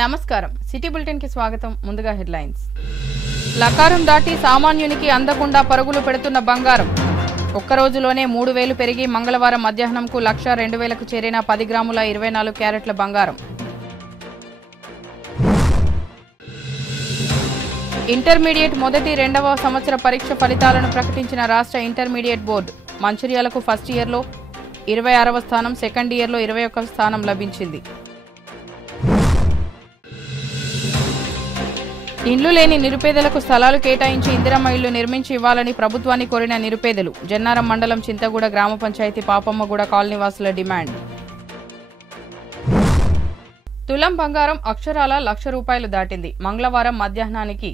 నమస్కారం city bulletin కి స్వాగతం ముందుగా హెడ్లైన్స్ లకారం దాటి సామాన్యునికి అందకుండా పరుగులు పెడుతున్న బంగారం ఒక్క రోజులోనే 3000 పెరిగి మంగళవారం మధ్యాహ్నంకు 1,02,000కు చేరిన 10 గ్రాముల 24 క్యారెట్ల బంగారం ఇంటర్మీడియట్ మొదటి రెండవ సంవత్సర పరీక్ష ఫలితాలను ప్రకటించిన రాష్ట్ర ఇంటర్మీడియట్ బోర్డు మంచిర్యాలకు ఫస్ట్ ఇయర్లో 26వ స్థానం సెకండ్ ఇయర్లో 21వ స్థానం లభించింది ఇండ్లు లేని నిరుపేదలకు స్థలాలు కేటాయించి ఇందిరమ్మ ఇళ్లు నిర్మించి ఇవ్వాలని ప్రభుత్వాన్ని కోరిన నిరుపేదలు జన్నారం మండలం చింతగూడ గ్రామ పంచాయతీ పాపమ్మగూడ కాలనీవాసుల డిమాండ్ తులం బంగారం అక్షరాల ₹1,00,000 దాటింది మంగళవారం మధ్యాహ్నానికి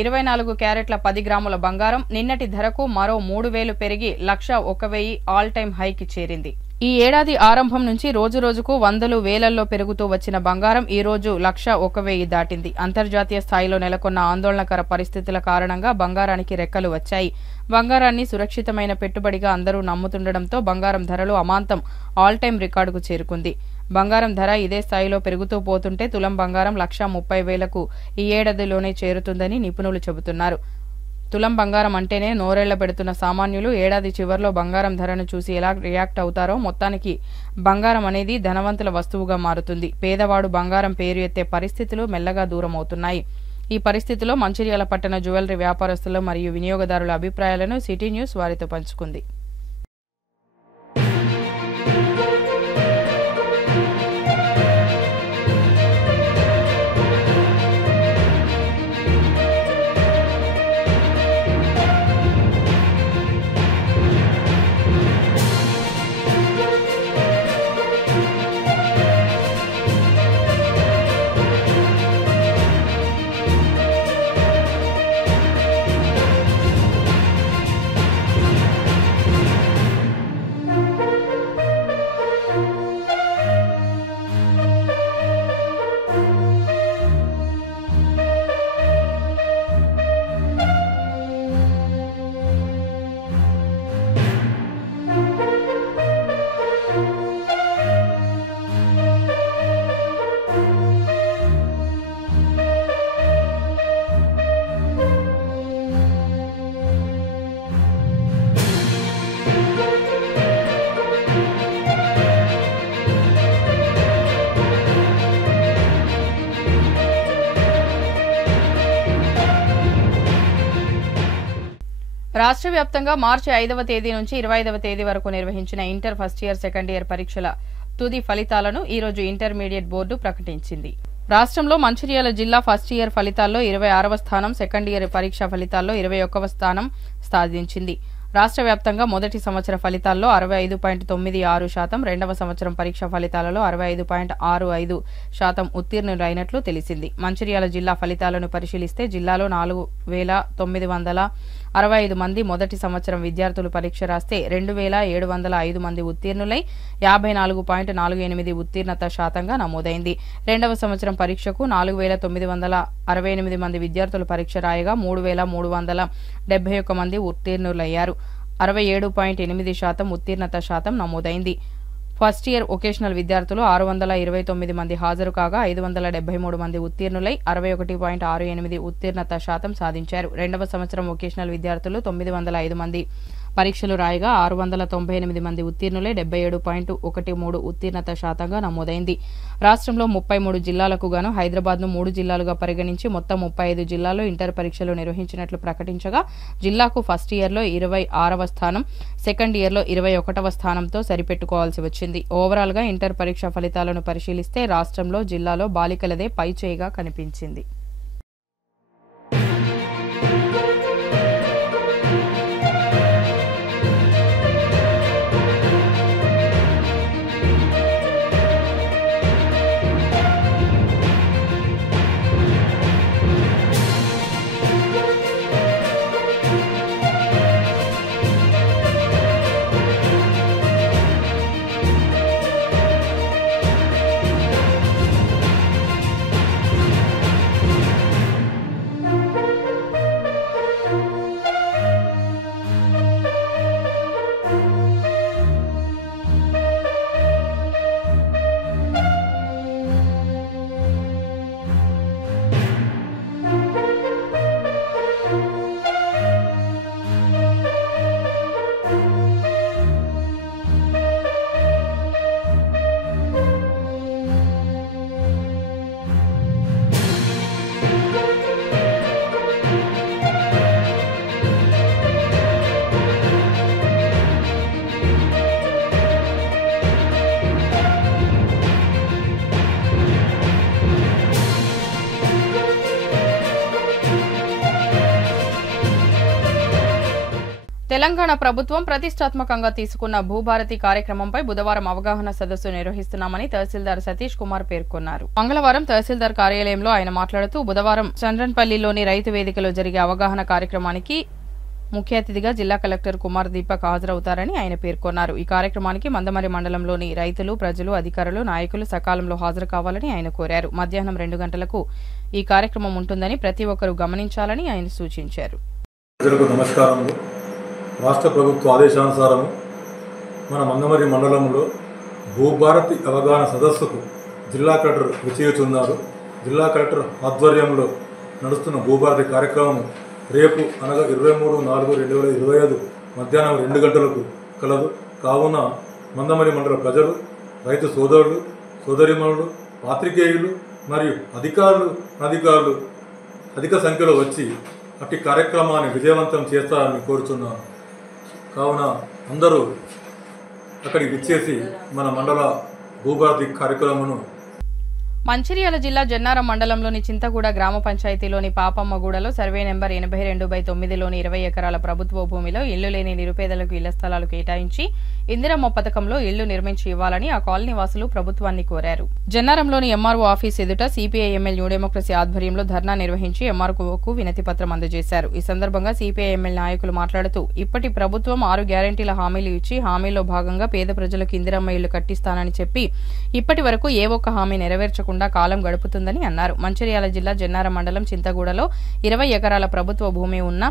24 క్యారెట్ల 10 గ్రాముల బంగారం నిన్నటి ధరకు మరో 3,000 పెరిగి 1,01,000 ఆల్ టైమ్ హైకి చేరింది ఈ ఏడాది ఆరంభం నుంచి రోజురోజుకు వందలు వేలల్లో పెరుగుతూ వచ్చిన బంగారం ఈ రోజు 1,01,000 దాటింది అంతర్జాతీయ స్థాయిలో నెలకొన్న ఆందోళనకర పరిస్థితుల కారణంగా బంగారానికి రెక్కలు వచ్చాయి బంగారాన్ని సురక్షితమైన పెట్టుబడిగా అందరూ నమ్ముతుండటంతో బంగారం ధరలు అమాంతం ఆల్ టైమ్ రికార్డుకు చేరుకుంది బంగారం ధర ఇదే స్థాయిలో పెరుగుతూ పోతుంటే తులం బంగారం 1,30,000కు ఈ ఏడాదిలోనే చేరుతుందని నిపుణులు చెబుతున్నారు తులం బంగారం అంటేనే నోరెళ్ల పెడుతున్న సామాన్యులు ఏడాది చివర్లో బంగారం ధరను చూసి ఎలా రియాక్ట్ అవుతారో మొత్తానికి బంగారం అనేది ధనవంతుల వస్తువుగా మారుతుంది పేదవాడు బంగారం పేరు ఎత్తే పరిస్థితులు మెల్లగా దూరమవుతున్నాయి ఈ పరిస్థితిలో మంచిర్యాల పట్టణ జ్యువెలరీ వ్యాపారస్తులు మరియు వినియోగదారుల అభిప్రాయాలను సిటీ న్యూస్ వారితో పంచుకుంది రాష్ట్ర వ్యాప్తంగా మార్చి 5వ తేదీ నుంచి 25వ తేదీ వరకు నిర్వహించిన inter first year second year పరీక్షల తుది ఫలితాలను ఈ రోజు ఇంటర్మీడియట్ బోర్డు ప్రకటించింది రాష్ట్రంలో మంచిర్యాల జిల్లా ఫస్ట్ ఇయర్ ఫలితాల్లో 26వ స్థానం సెకండ్ ఇయర్ పరీక్ష ఫలితాల్లో 21వ స్థానం సాధించింది రాష్ట్ర వ్యాప్తంగా మొదటి సంవత్సర ఫలితాల్లో 65.96% రెండవ సంవత్సరం పరీక్ష ఫలితాలలో 65.65% ఉత్తీర్ణులైనట్లు తెలిసింది మంచిర్యాల జిల్లా ఫలితాలను పరిశీలిస్తే జిల్లాలో 4,965 మంది మొదటి సంవత్సరం విద్యార్థులు పరీక్ష రాస్తే 2,705 మంది ఉత్తీర్ణులై 54.48 ఉత్తీర్ణత శాతంగా నమోదైంది రెండవ సంవత్సరం పరీక్షకు 4,968 మంది విద్యార్థులు పరీక్ష రాయగా 3,371 మంది ఉత్తీర్ణులయ్యారు 67.8% ఉత్తీర్ణత శాతం నమోదైంది ఫస్ట్ ఇయర్ వొకేషనల్ విద్యార్థులు 629 మంది హాజరు కాగా 573 మంది ఉత్తీర్ణులై 61.68 ఉత్తీర్ణత శాతం సాధించారు రెండవ సంవత్సరం వొకేషనల్ విద్యార్థులు 905 మంది పరీక్షలు రాయగా 698 మంది ఉత్తీర్ణులై 77.13 ఉత్తీర్ణత శాతంగా నమోదైంది రాష్ట్రంలో 33 జిల్లాలకు గాను హైదరాబాద్ను 3 జిల్లాలుగా పరిగణించి మొత్తం 35 జిల్లాల్లో ఇంటర్ పరీక్షలు నిర్వహించినట్లు ప్రకటించగా జిల్లాకు ఫస్ట్ ఇయర్లో 26వ స్థానం సెకండ్ ఇయర్లో 21వ స్థానంతో సరిపెట్టుకోవాల్సి వచ్చింది ఓవరాల్ గా ఇంటర్ పరీక్ష ఫలితాలను పరిశీలిస్తే రాష్ట్రంలో జిల్లాలో బాలికలదే పైచేయిగా కనిపించింది తెలంగాణ ప్రభుత్వం ప్రతిష్టాత్మకంగా తీసుకున్న భూభారతి కార్యక్రమంపై బుధవారం అవగాహన సదస్సు నిర్వహిస్తున్నామని తహసీల్దార్ సతీష్ కుమార్ పేర్కొన్నారు. మంగళవారం తహసీల్దార్ కార్యాలయంలో ఆయన మాట్లాడుతూ బుధవారం చంద్రన్పల్లిలోని రైతు వేదికలో జరిగే అవగాహన కార్యక్రమానికి ముఖ్య అతిథిగా జిల్లా కలెక్టర్ కుమార్ దీపక్ హాజరవుతారని ఆయన పేర్కొన్నారు. ఈ కార్యక్రమానికి మందమరి మండలంలోని రైతులు, ప్రజలు, అధికారులు, నాయకులు సకాలంలో హాజరు కావాలని ఆయన కోరారు. మధ్యాహ్నం 2 గంటలకు ఈ కార్యక్రమం ఉంటుందని ప్రతి ఒక్కరూ గమనించాలని ఆయన సూచించారు. రాష్ట్ర ప్రభుత్వ ఆదేశానుసారం మన మందమరి మండలంలో భూభారతి అవగాహన సదస్సుకు జిల్లా కలెక్టర్ విచ్చేస్తున్నారు. జిల్లా కలెక్టర్ ఆధ్వర్యంలో నడుస్తున్న భూభారతి కార్యక్రమం రేపు అనగా 23/4/2025 మధ్యాహ్నం 2 గంటలకు కలదు. కావున మందమరి మండల ప్రజలు, రైతు సోదరులు, సోదరిమణులు, పాత్రికేయులు మరియు అధికారులు అధిక సంఖ్యలో వచ్చి అట్టి కార్యక్రమాన్ని విజయవంతం చేస్తారని కోరుతున్నాను. కావున అందరూ అక్కడికి విచ్చేసి మన మండల భూభారతి కార్యక్రమమును మంచిర్యాల జిల్లా జన్నారం మండలంలోని చింతగూడ గ్రామ పంచాయతీలోని పాపమ్మగూడలో సర్వే నెంబర్ 82/9లోని 20 ఎకరాల ప్రభుత్వ భూమిలో ఇళ్లు లేని నిరుపేదలకు ఇళ్ల స్థలాలు కేటాయించి ఇందిరమ్మ పథకంలో ఇళ్లు నిర్మించి ఇవ్వాలని ఆ కాలనీ వాసులు ప్రభుత్వాన్ని కోరారు. జన్నారంలోని ఎంఆర్ఓ ఆఫీస్ ఎదుట సిపిఐ ఎంఎల్ న్యూ డెమోక్రసీ ఆధ్వర్యంలో ధర్నా నిర్వహించి ఎంఆర్ఓకు వినతి పత్రం అందజేశారు. ఈ సందర్భంగా సిపిఐ ఎంఎల్ నాయకులు మాట్లాడుతూ ఇప్పటి ప్రభుత్వం 6 గ్యారంటీల హామీలు ఇచ్చి హామీలో భాగంగా పేద ప్రజలకు ఇందిరమ్మ ఇళ్లు కట్టిస్తానని చెప్పి ఇప్పటి వరకు ఏ ఒక్క హామీ నెరవేర్చకుండా కాలం గడుపుతుందని అన్నారు. మంచిర్యాల జిల్లా జన్నారం మండలం చింతగూడలో 20 ఎకరాల ప్రభుత్వ భూమి ఉన్న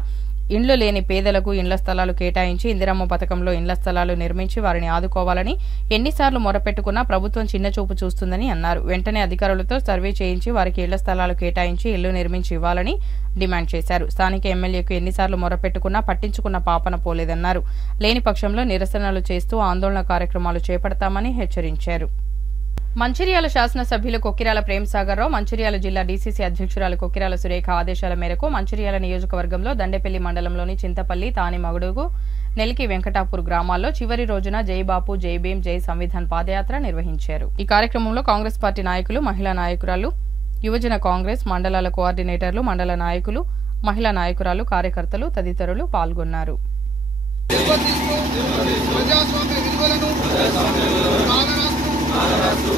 ఇండ్లు లేని పేదలకు ఇండ్ల స్థలాలు కేటాయించి ఇందిరమ్మ పథకంలో ఇండ్ల స్థలాలు నిర్మించి వారిని ఆదుకోవాలని ఎన్నిసార్లు మొరపెట్టుకున్నా ప్రభుత్వం చిన్నచూపు చూస్తుందని అన్నారు. వెంటనే అధికారులతో సర్వే చేయించి వారికి ఇళ్ల స్థలాలు కేటాయించి ఇళ్లు నిర్మించి ఇవ్వాలని డిమాండ్ చేశారు. స్థానిక ఎమ్మెల్యేకు ఎన్నిసార్లు మొరపెట్టుకున్నా పట్టించుకున్న పాపన పోలేదన్నారు. లేని పక్షంలో నిరసనలు చేస్తూ ఆందోళన కార్యక్రమాలు చేపడతామని హెచ్చరించారు. మంచిర్యాల శాసనసభ్యులు కొక్కిరాల ప్రేమ్సాగర్రావు, మంచిర్యాల జిల్లా డీసీసీ అధ్యక్షురాలు కొక్కిరాల సురేఖ ఆదేశాల మేరకు మంచిర్యాల నియోజకవర్గంలో దండేపల్లి మండలంలోని చింతపల్లి, తానిమగుడుగు, నెల్కి, వెంకటాపూర్ గ్రామాల్లో చివరి రోజున జై బాపు, జై భీం, జై సంవిధాన్ పాదయాత్ర నిర్వహించారు. ఈ కార్యక్రమంలో కాంగ్రెస్ పార్టీ నాయకులు, మహిళా నాయకురాలు, యువజన కాంగ్రెస్ మండలాల కోఆర్డినేటర్లు, మండల నాయకులు, మహిళా నాయకురాలు, కార్యకర్తలు తదితరులు పాల్గొన్నారు.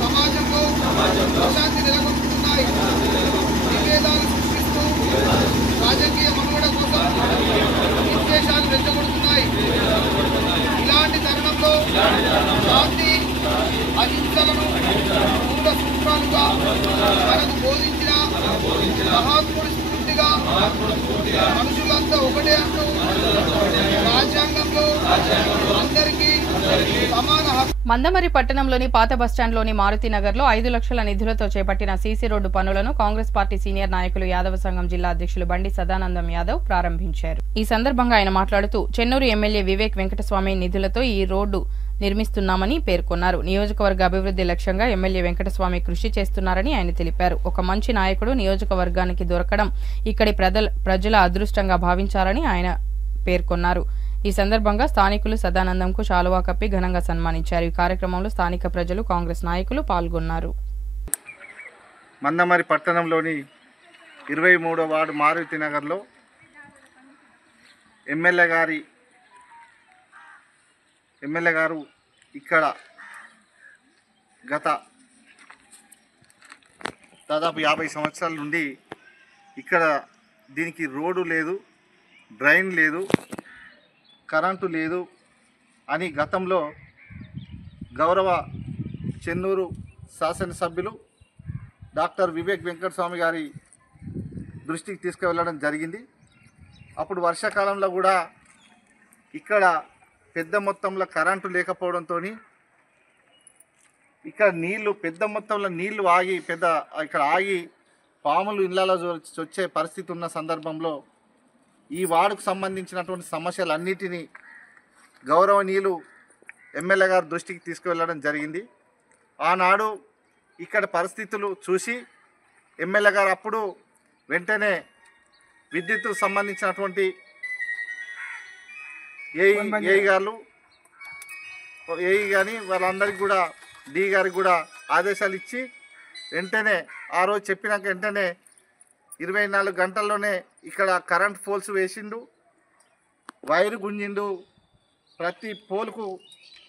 సమాజంలో ప్రశాంతి నెలకొల్పుతున్నాయి. విభేదాలు సృష్టిస్తూ రాజకీయ మనుగడ కోసం విద్వేషాలు రెచ్చగొడుతున్నాయి. ఇలాంటి తరుణంలో శాంతి, అహింసలను మూల సూత్రాలుగా మనకు బోధించిన మహాత్ముడి స్ఫూర్తిగా మనుషులంతా ఒకటే అంటూ రాజ్యాంగంలో అందరికీ సమాన హక్కు. మందమరి పట్టణంలోని పాత బస్టాండ్లోని మారుతినగర్లో 5 లక్షల నిధులతో చేపట్టిన సీసీ రోడ్డు పనులను కాంగ్రెస్ పార్టీ సీనియర్ నాయకులు యాదవ సంఘం జిల్లా అధ్యక్షులు బండి సదానందం యాదవ్ ప్రారంభించారు. ఈ సందర్భంగా ఆయన మాట్లాడుతూ చెన్నూరు ఎమ్మెల్యే వివేక్ వెంకటస్వామి నిధులతో ఈ రోడ్డు నిర్మిస్తున్నామని పేర్కొన్నారు. నియోజకవర్గ అభివృద్ధి లక్ష్యంగా ఎమ్మెల్యే వెంకటస్వామి కృషి చేస్తున్నారని ఆయన తెలిపారు. ఒక మంచి నాయకుడు నియోజకవర్గానికి దొరకడం ఇక్కడి ప్రజల అదృష్టంగా భావించాలని ఆయన పేర్కొన్నారు. ఈ సందర్భంగా స్థానికులు సదానందంకు శాలువా కప్పి ఘనంగా సన్మానించారు. ఈ కార్యక్రమంలో స్థానిక ప్రజలు, కాంగ్రెస్ నాయకులు పాల్గొన్నారు. మందమరి పట్టణంలోని 23వ వార్డు మారుతి నగర్లో ఎమ్మెల్యే గారు ఇక్కడ గత దాదాపు 50 సంవత్సరాల నుండి ఇక్కడ దీనికి రోడ్డు లేదు, డ్రైన్ లేదు, కరెంటు లేదు అని గతంలో గౌరవ చెన్నూరు శాసనసభ్యులు డాక్టర్ వివేక్ వెంకటస్వామి గారి దృష్టికి తీసుకువెళ్ళడం జరిగింది. అప్పుడు వర్షాకాలంలో కూడా ఇక్కడ పెద్ద మొత్తంలో కరెంటు లేకపోవడంతో ఇక్కడ పెద్ద మొత్తంలో నీళ్లు ఇక్కడ ఆగి పాములు ఇళ్లలో వచ్చే పరిస్థితి ఉన్న సందర్భంలో ఈ వార్డుకు సంబంధించినటువంటి సమస్యలన్నిటినీ గౌరవనీయులు ఎమ్మెల్యే గారి దృష్టికి తీసుకువెళ్ళడం జరిగింది. ఆనాడు ఇక్కడ పరిస్థితులు చూసి ఎమ్మెల్యే గారు అప్పుడు వెంటనే విద్యుత్కు సంబంధించినటువంటి ఏఈ కానీ వాళ్ళందరికీ కూడా డి గారికి కూడా ఆదేశాలు ఇచ్చి వెంటనే ఆ రోజు చెప్పినాక వెంటనే 24 గంటల్లోనే ఇక్కడ కరెంట్ పోల్స్ వేసిండు. వైరు గుంజిండు, ప్రతి పోల్కు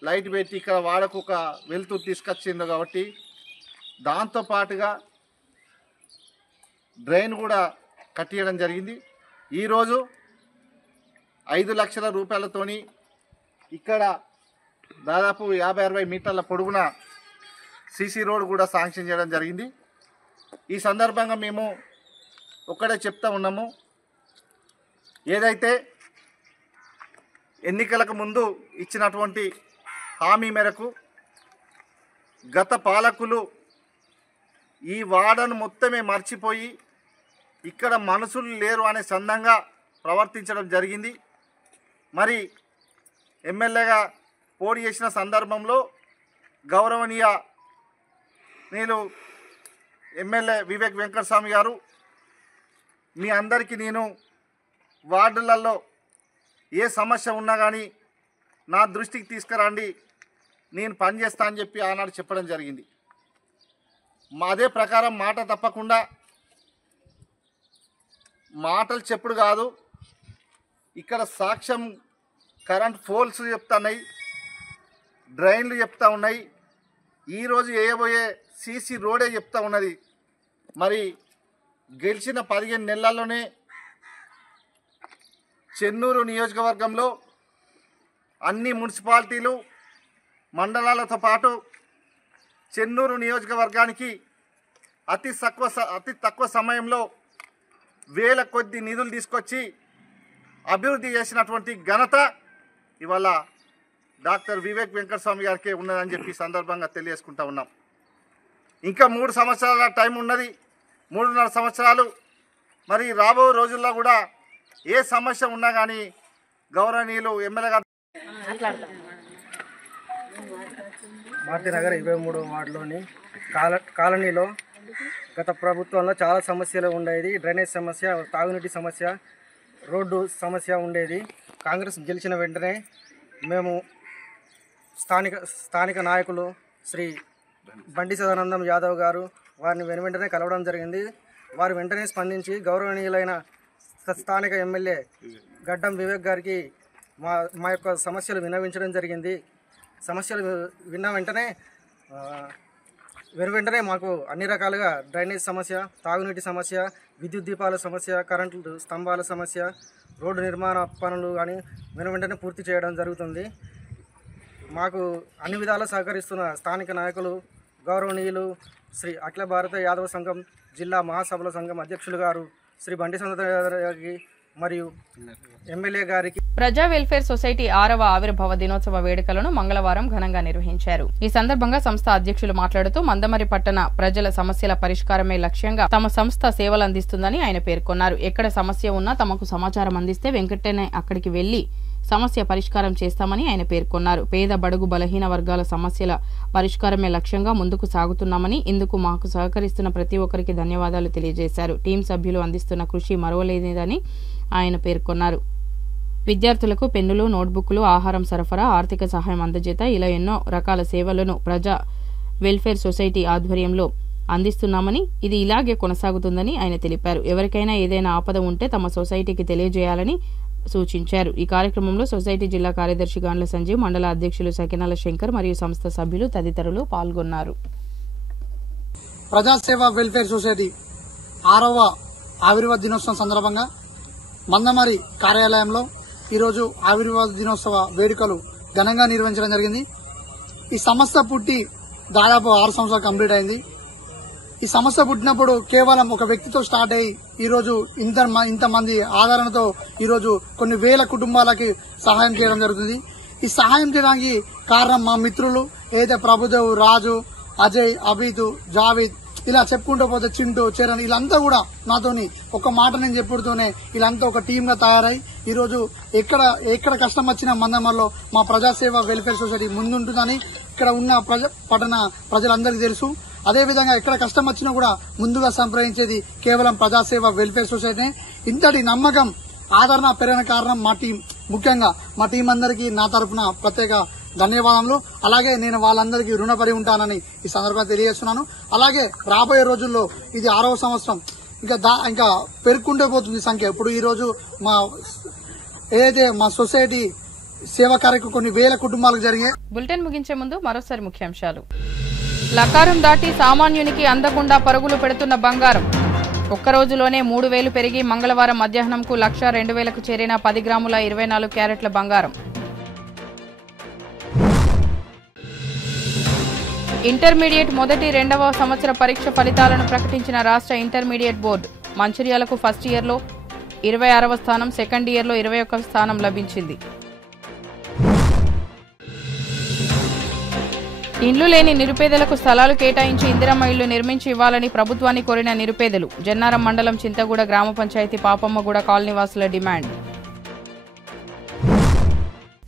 లైట్ పెట్టి ఇక్కడ వాడకు ఒక వెలుతురు తీసుకొచ్చిండు. కాబట్టి దాంతోపాటుగా డ్రైన్ కూడా కట్టియడం జరిగింది. ఈరోజు 5 లక్షల రూపాయలతోని ఇక్కడ దాదాపు 50-60 మీటర్ల పొడుగున సీసీ రోడ్ కూడా శాంక్షన్ చేయడం జరిగింది. ఈ సందర్భంగా మేము ఒక్కడే చెప్తా ఉన్నాము, ఏదైతే ఎన్నికలకు ముందు ఇచ్చినటువంటి హామీ మేరకు గత పాలకులు ఈ వాడను మొత్తమే మర్చిపోయి ఇక్కడ మనుషులు లేరు అనే సందంగా ప్రవర్తించడం జరిగింది. మరి ఎమ్మెల్యేగా పోటీ చేసిన సందర్భంలో గౌరవనీయ నేను ఎమ్మెల్యే వివేక్ వెంకటస్వామి గారు, మీ అందరికీ నేను వార్డులలో ఏ సమస్య ఉన్నా కానీ నా దృష్టికి తీసుకురండి, నేను పనిచేస్తా అని చెప్పి ఆనాడు చెప్పడం జరిగింది. అదే ప్రకారం మాట తప్పకుండా మాటలు చెప్పుడు కాదు, ఇక్కడ సాక్ష్యం కరెంట్ పోల్స్ చెప్తున్నాయి, డ్రైన్లు చెప్తా ఉన్నాయి, ఈరోజు వేయబోయే సీసీ రోడే చెప్తా ఉన్నది. మరి గెలిచిన 15 నెలల్లోనే చెన్నూరు నియోజకవర్గంలో అన్ని మున్సిపాలిటీలు మండలాలతో పాటు చెన్నూరు నియోజకవర్గానికి అతి తక్కువ సమయంలో వేల కొద్ది నిధులు తీసుకొచ్చి అభివృద్ధి చేసినటువంటి ఘనత ఇవాళ డాక్టర్ వివేక్ వెంకటస్వామి గారికి ఉన్నదని చెప్పి సందర్భంగా తెలియజేసుకుంటా ఉన్నాం. ఇంకా 3 సంవత్సరాల టైం ఉన్నది, 3.5 సంవత్సరాలు. మరి రాబో రోజుల్లో కూడా ఏ సమస్య ఉన్నా కానీ గౌరవనీయులు ఎమ్మెల్యే గారు భారతీనగర్ 23వ వార్డులోని కాలనీలో గత ప్రభుత్వంలో చాలా సమస్యలు ఉండేది. డ్రైనేజ్ సమస్య, తాగునీటి సమస్య, రోడ్డు సమస్య ఉండేది. కాంగ్రెస్ గెలిచిన వెంటనే మేము స్థానిక నాయకులు శ్రీ బండి సదానందం యాదవ్ గారు వారిని వెంటనే కలవడం జరిగింది. వారు వెంటనే స్పందించి గౌరవనీయులైన స్థానిక ఎమ్మెల్యే గడ్డం వివేక్ గారికి మా యొక్క సమస్యలు విన్నవించడం జరిగింది. సమస్యలు విన్న వెంటనే మాకు అన్ని రకాలుగా డ్రైనేజ్ సమస్య, తాగునీటి సమస్య, విద్యుత్ దీపాల సమస్య, కరెంటు స్తంభాల సమస్య, రోడ్డు నిర్మాణ పనులు కానీ వెంటనే పూర్తి చేయడం జరుగుతుంది. మాకు అన్ని విధాలా సహకరిస్తున్న స్థానిక నాయకులు గౌరవనీయులు శ్రీ అఖిల భారత యాదవ సంఘం జిల్లా మహాసభల సంఘం అధ్యక్షులు గారు శ్రీ బండి సందర్ గారికి మరియు ఎమ్మెల్యే గారికి. ప్రజా వెల్ఫేర్ సొసైటీ 6వ ఆవిర్భావ దినోత్సవ వేడుకలను మంగళవారం ఘనంగా నిర్వహించారు. ఈ సందర్భంగా సంస్థ అధ్యక్షులు మాట్లాడుతూ మందమరి పట్టణ ప్రజల సమస్యల పరిష్కారమే లక్ష్యంగా తమ సంస్థ సేవలు అందిస్తుందని ఆయన పేర్కొన్నారు. ఎక్కడ సమస్య ఉన్నా తమకు సమాచారం అందిస్తే వెంకటనే అక్కడికి వెళ్లి సమస్య పరిష్కారం చేస్తామని ఆయన పేర్కొన్నారు. పేద బడుగు బలహీన వర్గాల సమస్యల పరిష్కారమే లక్ష్యంగా ముందుకు సాగుతున్నామని, ఇందుకు మాకు సహకరిస్తున్న ప్రతి ఒక్కరికి ధన్యవాదాలు తెలియజేశారు. టీం సభ్యులు అందిస్తున్న కృషి మరువలేనిదని ఆయన పేర్కొన్నారు. విద్యార్థులకు పెన్నులు, నోట్బుక్లు, ఆహారం సరఫరా, ఆర్థిక సహాయం అందజేత ఇలా ఎన్నో రకాల సేవలను ప్రజా వెల్ఫేర్ సొసైటీ ఆధ్వర్యంలో అందిస్తున్నామని, ఇది ఇలాగే కొనసాగుతుందని ఆయన తెలిపారు. ఎవరికైనా ఏదైనా ఆపద ఉంటే తమ సొసైటీకి తెలియజేయాలని సూచించారు. ఈ కార్యక్రమంలో సొసైటీ జిల్లా కార్యదర్శి గాండ్ల సంజీవ్, మండల అధ్యక్షులు సకినాల శంకర్ మరియు సంస్థ సభ్యులు తదితరులు పాల్గొన్నారు. ప్రజాసేవ వెల్ఫేర్ సొసైటీ 6వ ఆవిర్భావ దినోత్సవం సందర్భంగా మందమరి కార్యాలయంలో ఈరోజు ఆవిర్భావ దినోత్సవ వేడుకలు ఘనంగా నిర్వహించడం జరిగింది. ఈ సంస్థ పుట్టి దాదాపు 6 సంవత్సరాలు కంప్లీట్ అయింది. ఈ సంస్థ పుట్టినప్పుడు కేవలం ఒక వ్యక్తితో స్టార్ట్ అయ్యి ఈరోజు ఇంతమంది ఆదరణతో ఈరోజు కొన్ని వేల కుటుంబాలకి సహాయం చేయడం జరుగుతుంది. ఈ సహాయం చేయడానికి కారణం మా మిత్రులు ఏదైతే ప్రభుదేవ్, రాజు, అజయ్, అబీద్, జావేద్ ఇలా చెప్పుకుంటూ పోతే చింటూ, చరణ్ వీళ్ళంతా కూడా నాతోని ఒక మాట నేను చెప్పుడుతూనే వీళ్ళంతా ఒక టీమ్ గా తయారై ఈరోజు ఎక్కడ కష్టం వచ్చినా మందమరిలో మా ప్రజాసేవ వెల్ఫేర్ సొసైటీ ముందుంటుందని ఇక్కడ ఉన్న పట్టణ ప్రజలందరికీ తెలుసు. అదేవిధంగా ఎక్కడ కష్టం వచ్చినా కూడా ముందుగా సంప్రదించేది కేవలం ప్రజాసేవ వెల్ఫేర్ సొసైటీ. ఇంతటి నమ్మకం, ఆదరణ పెరిగిన కారణం మా టీం, ముఖ్యంగా మా టీం అందరికీ నా తరఫున ప్రత్యేక ధన్యవాదములు. అలాగే నేను వాళ్ళందరికీ రుణపడి ఉంటానని ఈ సందర్భంగా తెలియజేస్తున్నాను. అలాగే రాబోయే రోజుల్లో ఇది 6వ సంవత్సరం, ఇంకా పెరుగుకుంటూ పోతుంది సంఖ్య. ఇప్పుడు ఈ రోజు మా ఏదైతే మా సొసైటీ సేవా కార్యక్రమం కొన్ని వేల కుటుంబాలకు జరిగాయి. బులెటిన్ ముగించే ముందు మరోసారి ముఖ్యాంశాలు. లకారం దాటి సామాన్యునికి అందకుండా పరుగులు పెడుతున్న బంగారం. ఒక్క రోజులోనే 3,000 పెరిగి మంగళవారం మధ్యాహ్నంకు 1,02,000కు చేరిన 10 గ్రాముల 24 క్యారెట్ల బంగారం. ఇంటర్మీడియట్ మొదటి 2వ సంవత్సర పరీక్ష ఫలితాలను ప్రకటించిన రాష్ట్ర ఇంటర్మీడియట్ బోర్డు. మంచిర్యాలకు ఫస్ట్ ఇయర్లో 26వ స్థానం, సెకండ్ ఇయర్లో 21వ స్థానం లభించింది. ఇండ్లు లేని నిరుపేదలకు స్థలాలు కేటాయించి ఇందిరమ్మ ఇళ్లు నిర్మించి ఇవ్వాలని ప్రభుత్వాన్ని కోరిన నిరుపేదలు. జన్నారం మండలం చింతగూడ గ్రామ పంచాయతీ పాపమ్మగూడ కాలనీవాసుల డిమాండ్.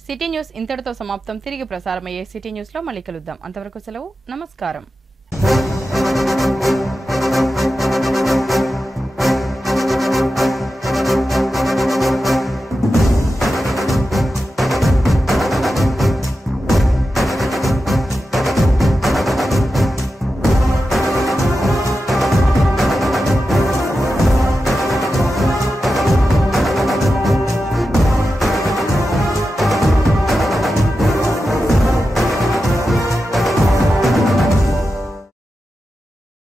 సిటీ న్యూస్ ఇంతటితో సమాప్తం. తిరిగి ప్రసారమయ్యే సిటీ న్యూస్లో మళ్ళీ కలుద్దాం. అంతవరకు సెలవు. నమస్కారం.